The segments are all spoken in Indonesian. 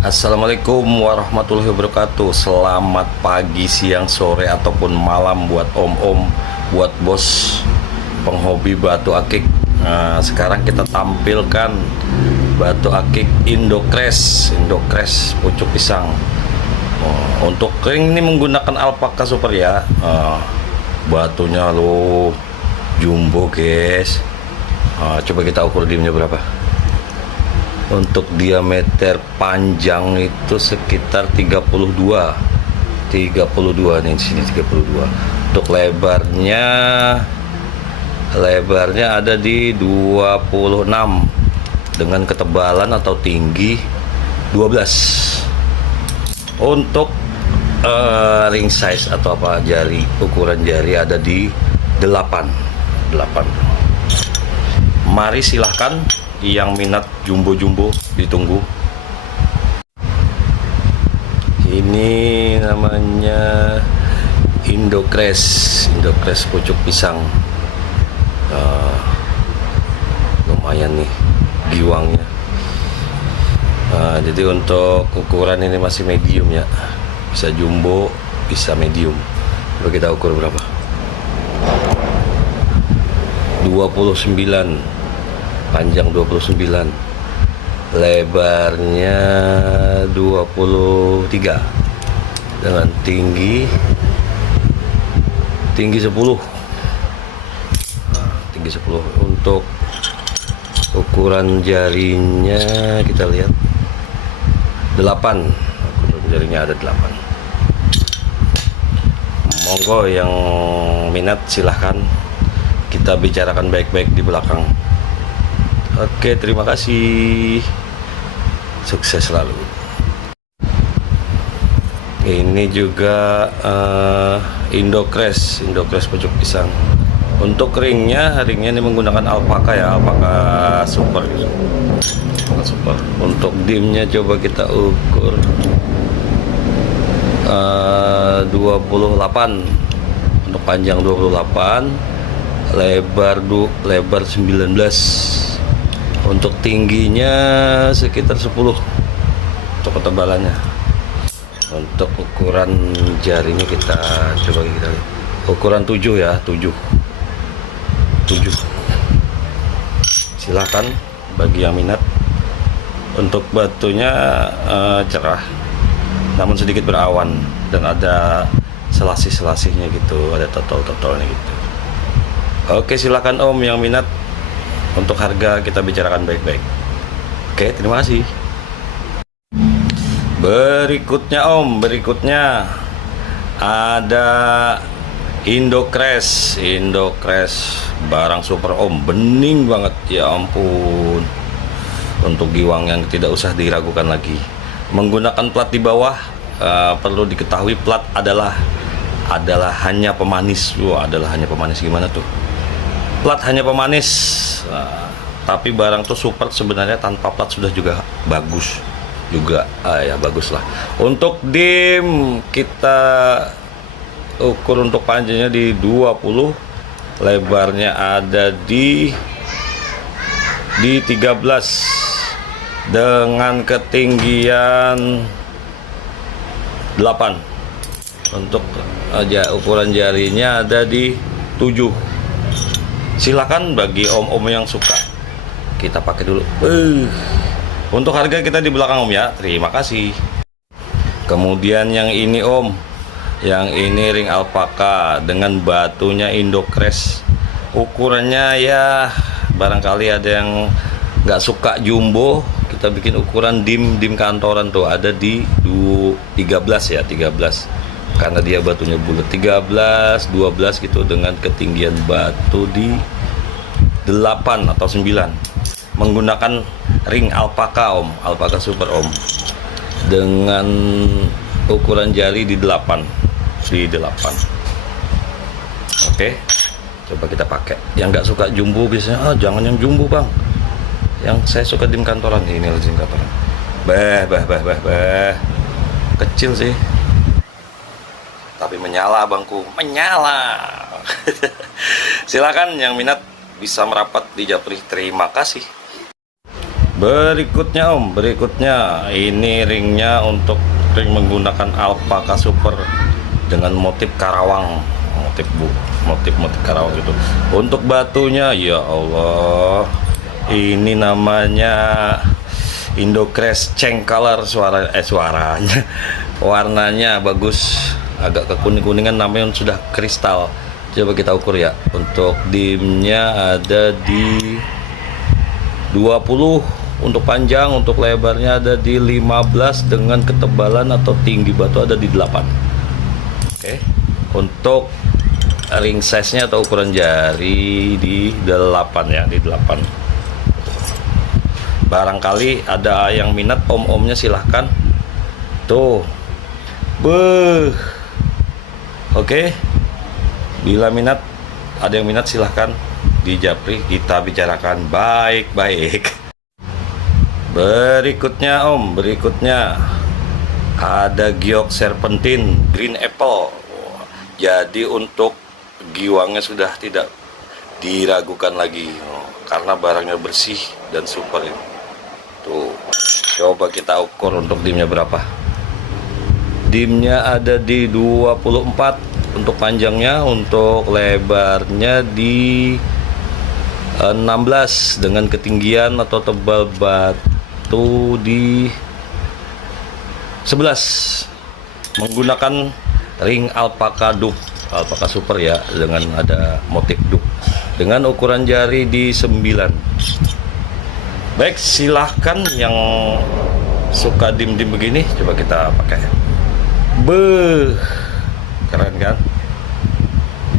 Assalamualaikum warahmatullahi wabarakatuh. Selamat pagi, siang, sore, ataupun malam buat om-om, buat bos penghobi batu akik. Nah, sekarang kita tampilkan batu akik Indocrash pucuk pisang. Untuk ring ini menggunakan alpaka super ya. Batunya lo jumbo guys. Coba kita ukur dimnya berapa. Untuk diameter panjang itu sekitar 32 nih, di sini 32. Untuk lebarnya ada di 26 dengan ketebalan atau tinggi 12. Untuk ring size atau ukuran jari ada di 8. Mari silahkan yang minat jumbo-jumbo ditunggu. Ini namanya Indocrash pucuk pisang. Lumayan nih giwangnya. Jadi untuk ukuran ini masih medium ya, bisa jumbo bisa medium. Coba kita ukur berapa. 29, panjang 29, lebarnya 23, dengan tinggi 10. Untuk ukuran jarinya kita lihat 8. Ukuran jarinya ada 8. Monggo yang minat silahkan, kita bicarakan baik-baik di belakang. Oke, terima kasih. Sukses selalu. Ini juga Indocrash pucuk pisang. Untuk ringnya ini menggunakan alpaka ya, alpaka super gitu. Alpaka super. Untuk dimnya coba kita ukur 28. Untuk panjang 28, lebar 19. Untuk tingginya sekitar 10. Untuk ketebalannya. Untuk ukuran jarinya kita coba kita lihat. Ukuran 7 ya, 7. Silahkan bagi yang minat. Untuk batunya cerah, namun sedikit berawan dan ada selasih-selasihnya gitu, ada totol-totolnya gitu. Oke, silakan om yang minat. Untuk harga kita bicarakan baik-baik. Oke, terima kasih. Berikutnya ada Indocrash barang super om, bening banget ya ampun. Untuk giwang yang tidak usah diragukan lagi, menggunakan plat di bawah. Perlu diketahui plat adalah hanya pemanis. Adalah hanya pemanis, gimana tuh? Plat hanya pemanis, tapi barang tuh super sebenarnya tanpa plat sudah juga bagus juga. Ya bagus lah. Untuk dim kita ukur untuk panjangnya di 20, lebarnya ada di 13 dengan ketinggian 8. Untuk ukuran jarinya ada di 7. Silakan bagi om-om yang suka, kita pakai dulu. Untuk harga kita di belakang om ya. Terima kasih. Kemudian yang ini om, yang ini ring alpaka dengan batunya Indocrash. Ukurannya ya barangkali ada yang nggak suka jumbo, kita bikin ukuran dim kantoran tuh ada di 13 ya, 13. Karena dia batunya bulat, 13, 12 gitu, dengan ketinggian batu di 8 atau 9. Menggunakan ring alpaka om, alpaka super om, dengan ukuran jari di 8. Oke, coba kita pakai. Yang nggak suka jumbo biasanya, jangan yang jumbo bang. Yang saya suka dim kantoran, ini dim kantoran. Kecil sih, tapi menyala bangku, menyala. Silakan yang minat bisa merapat di Japri. Terima kasih. Berikutnya Om, berikutnya ini ringnya untuk ring menggunakan Alpaka Super dengan motif Karawang, motif Karawang gitu. Untuk batunya, ya Allah, ini namanya Indocrest Change Color, suaranya, warnanya bagus, agak kekuning-kuningan, namanya sudah kristal. Coba kita ukur ya. Untuk dimnya ada di 20 untuk panjang, untuk lebarnya ada di 15 dengan ketebalan atau tinggi batu ada di 8. Oke. Untuk ring size-nya atau ukuran jari di 8 ya, di 8. Barangkali ada yang minat, om-omnya silahkan. Tuh. Beuh. Oke. Bila ada yang minat silahkan di Japri, kita bicarakan baik-baik. Berikutnya Om, berikutnya ada giok serpentin green apple. Jadi untuk giwangnya sudah tidak diragukan lagi, karena barangnya bersih dan super ini. Tuh, coba kita ukur untuk dimnya berapa. Dimnya ada di 24 untuk panjangnya, untuk lebarnya di 16 dengan ketinggian atau tebal batu di 11, menggunakan ring Alpaka Super ya, dengan ada motif dup, dengan ukuran jari di 9. Baik, silahkan yang suka dim-dim begini, coba kita pakai. Beuh, keren kan?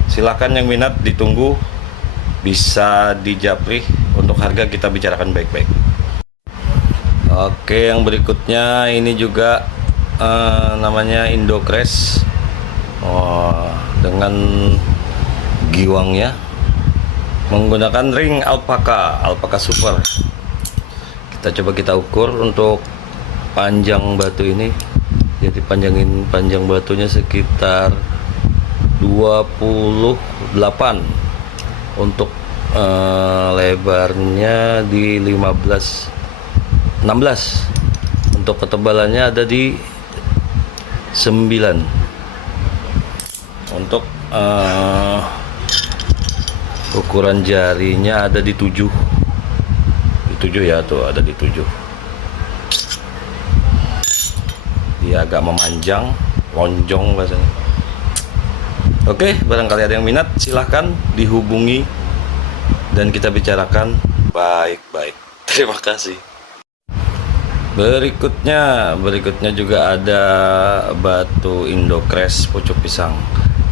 Silahkan yang minat, ditunggu, bisa di Japri. Untuk harga kita bicarakan baik-baik. Oke, yang berikutnya ini juga namanya Indocrest, dengan giwangnya menggunakan ring Alpaka Super. Kita ukur untuk panjang batu ini. Jadi panjang batunya sekitar 28, untuk lebarnya di 16, untuk ketebalannya ada di 9, untuk ukuran jarinya ada di 7 ya, tuh ada di 7. Dia agak memanjang, lonjong bahasanya. Oke, barangkali ada yang minat, silahkan dihubungi dan kita bicarakan baik-baik. Terima kasih. Berikutnya juga ada batu Indocrest pucuk pisang.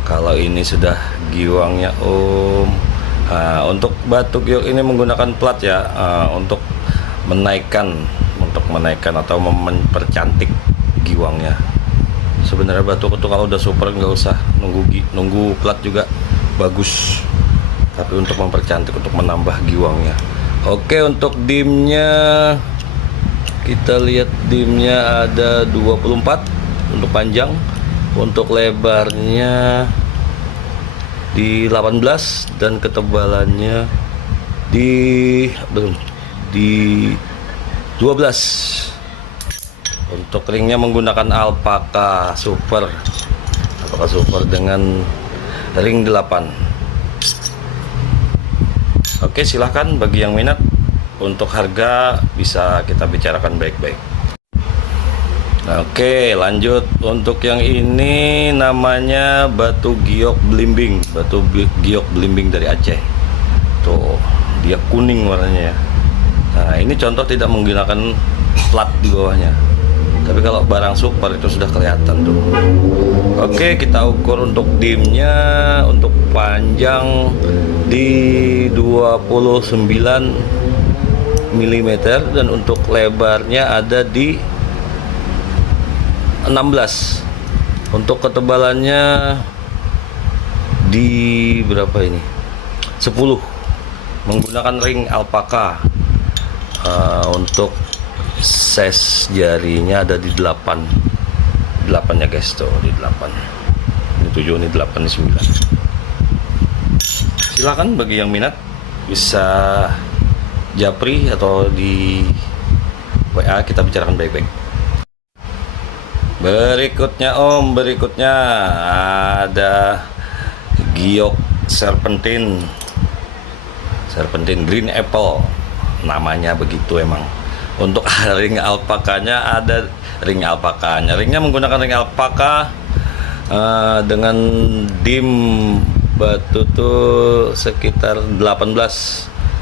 Kalau ini sudah giwangnya Om. Nah, untuk batu giok ini menggunakan plat ya, untuk menaikkan atau mempercantik giwangnya. Sebenarnya batu itu kalau udah super nggak usah nunggu plat juga bagus, tapi untuk mempercantik, untuk menambah giwangnya. Oke, untuk dimnya kita lihat, dimnya ada 24 untuk panjang, untuk lebarnya di 18 dan ketebalannya di 12. Untuk ringnya menggunakan Alpaka Super dengan ring 8. Oke, silahkan bagi yang minat. Untuk harga bisa kita bicarakan baik-baik. Oke, lanjut. Untuk yang ini namanya batu giok belimbing dari Aceh. Tuh, dia kuning warnanya ya. Nah, ini contoh tidak menggunakan plat di bawahnya. Tapi kalau barang super itu sudah kelihatan tuh. Oke, kita ukur untuk dimnya, untuk panjang di 29 mm dan untuk lebarnya ada di 16. Untuk ketebalannya di berapa ini? 10. Menggunakan ring Alpaka. Untuk size jarinya ada di 8 ya guys, tuh di 8. Ini 7, ini 8, ini 9. Silakan bagi yang minat bisa Japri atau di WA, kita bicarakan baik-baik. Berikutnya Om, berikutnya ada giok serpentin green apple, namanya begitu emang. Untuk ring alpakanya ada ringnya menggunakan ring alpaka dengan dim batu tuh sekitar 18,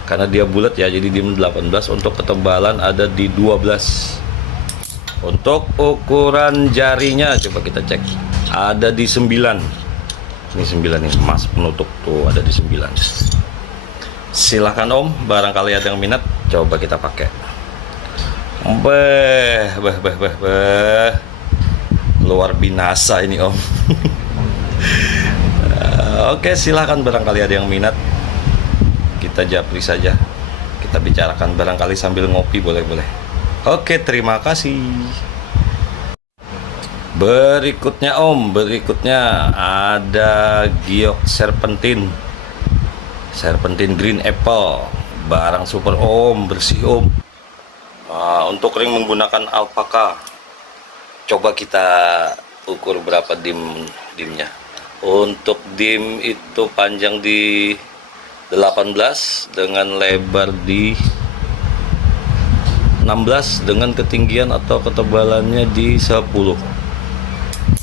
karena dia bulat ya, jadi dim 18. Untuk ketebalan ada di 12. Untuk ukuran jarinya coba kita cek, ada di 9. Ini 9 nih, emas penutup tuh ada di 9. Silahkan Om, barangkali ada yang minat, coba kita pakai. Luar binasa ini Om. Oke, silahkan barangkali ada yang minat, kita japri saja, kita bicarakan barangkali sambil ngopi, boleh. Oke, terima kasih. Berikutnya Om, ada giok serpentin green apple, barang super Om, bersih Om. Untuk ring menggunakan alpaka, coba kita ukur berapa dimnya. Untuk dim itu panjang di 18 dengan lebar di 16 dengan ketinggian atau ketebalannya di 10.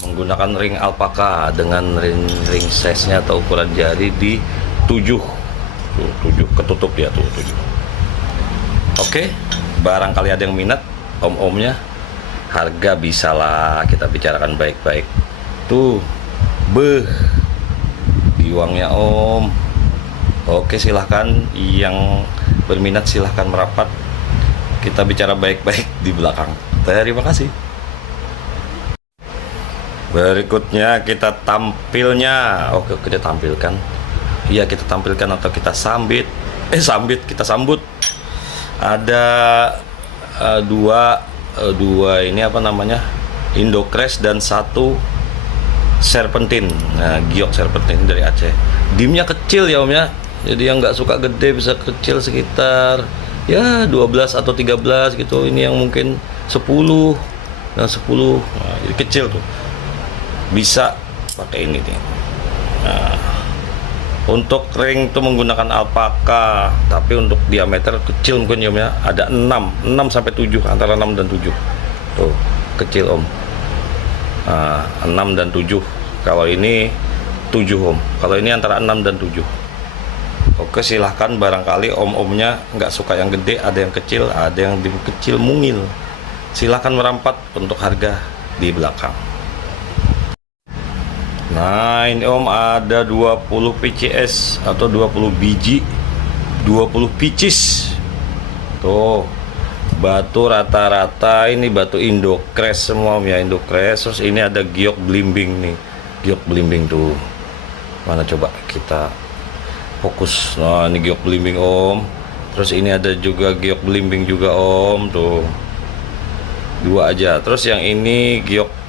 Menggunakan ring alpaka dengan ring size-nya atau ukuran jari di 7. Tuh, 7 ketutup ya tuh 7. Oke, barangkali ada yang minat Om-omnya, harga bisalah kita bicarakan baik-baik. Tuh, di uangnya Om. Oke, silahkan yang berminat silahkan merapat, kita bicara baik-baik di belakang. Terima kasih. Berikutnya kita tampilnya. Oke, kita tampilkan. Iya, kita tampilkan atau kita kita sambut. Ada dua ini apa namanya? Indocrest dan satu serpentin. Nah, giok serpentin dari Aceh. Dimnya kecil ya Om ya. Jadi yang nggak suka gede bisa kecil sekitar ya 12 atau 13 gitu. Ini yang mungkin 10 dan 10. Nah, jadi kecil tuh. Bisa pakai ini nih. Nah, untuk ring itu menggunakan alpaka, tapi untuk diameter kecil mungkin ya, ada 6 sampai 7, antara 6 dan 7. Tuh, kecil Om. Nah, 6 dan 7. Kalau ini 7 Om. Kalau ini antara 6 dan 7. Oke, silahkan barangkali Om-omnya nggak suka yang gede, ada yang kecil, ada yang kecil mungil. Silahkan merampat, untuk harga di belakang. Nah, ini Om ada 20 PCS atau 20 biji, 20 pieces. Tuh, batu rata-rata ini batu Indocrest semua Om ya, Indocrest. Terus ini ada giok belimbing nih, giok belimbing tuh. Mana coba kita fokus. Nah, ini giok belimbing Om. Terus ini ada juga giok belimbing juga Om, tuh 2 aja. Terus yang ini giok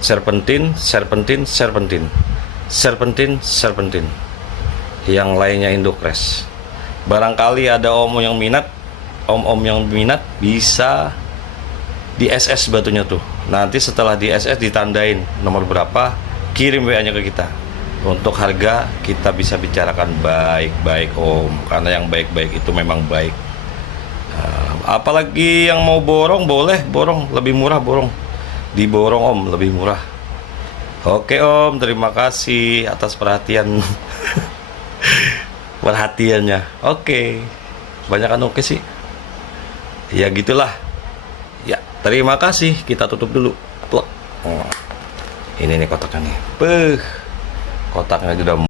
serpentin. Yang lainnya Indocrest. Barangkali ada Om yang minat, bisa di SS batunya tuh. Nanti setelah di SS ditandain nomor berapa, kirim WA-nya ke kita. Untuk harga kita bisa bicarakan baik-baik Om, karena yang baik-baik itu memang baik. Apalagi yang mau borong, boleh borong, lebih murah borong. Diborong Om, lebih murah. Oke Om, terima kasih atas perhatiannya. Oke, banyakan oke sih. Ya gitulah. Ya, terima kasih. Kita tutup dulu. Plok. Ini nih kotaknya nih. Kotaknya sudah